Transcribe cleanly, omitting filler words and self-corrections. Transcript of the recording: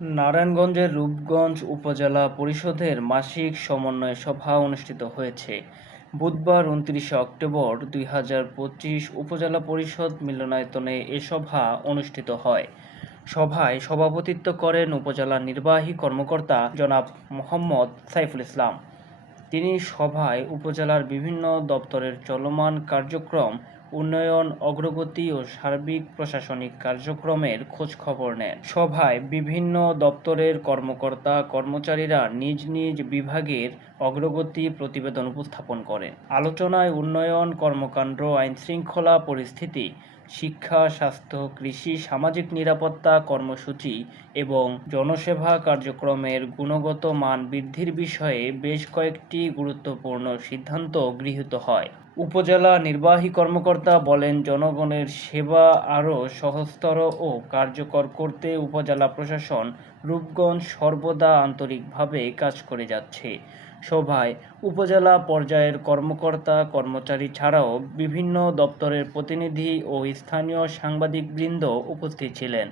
নারায়ণগঞ্জের রূপগঞ্জ উপজেলা পরিষদের মাসিক সমন্বয় সভা অনুষ্ঠিত হয়েছে। বুধবার ২৯ অক্টোবর ২০২৫ উপজেলা পরিষদ মিলনায়তনে এ সভা অনুষ্ঠিত হয়। সভায় সভাপতিত্ব করেন উপজেলা নির্বাহী কর্মকর্তা জনাব মোহাম্মদ সাইফুল ইসলাম। তিনি সভায় উপজেলার বিভিন্ন দপ্তরের চলমান কার্যক্রম, উন্নয়ন অগ্রগতি ও সার্বিক প্রশাসনিক কার্যক্রমের খোঁজখবর নেন। সভায় বিভিন্ন দপ্তরের কর্মকর্তা কর্মচারীরা নিজ নিজ বিভাগের অগ্রগতি প্রতিবেদন উপস্থাপন করেন। আলোচনায় উন্নয়ন কর্মকাণ্ড, আইনশৃঙ্খলা পরিস্থিতি, শিক্ষা, স্বাস্থ্য, কৃষি, সামাজিক নিরাপত্তা কর্মসূচি এবং জনসেবা কার্যক্রমের গুণগত মান বৃদ্ধির বিষয়ে বেশ কয়েকটি গুরুত্বপূর্ণ সিদ্ধান্ত গৃহীত হয়। উপজেলা নির্বাহী কর্মকর্তা বলেন, জনগণের সেবা আরও সহজতর ও কার্যকর করতে উপজেলা প্রশাসন রূপগঞ্জ সর্বদা আন্তরিকভাবে কাজ করে যাচ্ছে। সভায় উপজেলা পর্যায়ের কর্মকর্তা কর্মচারী ছাড়াও বিভিন্ন দপ্তরের প্রতিনিধি ও স্থানীয় সাংবাদিকবৃন্দ উপস্থিত ছিলেন।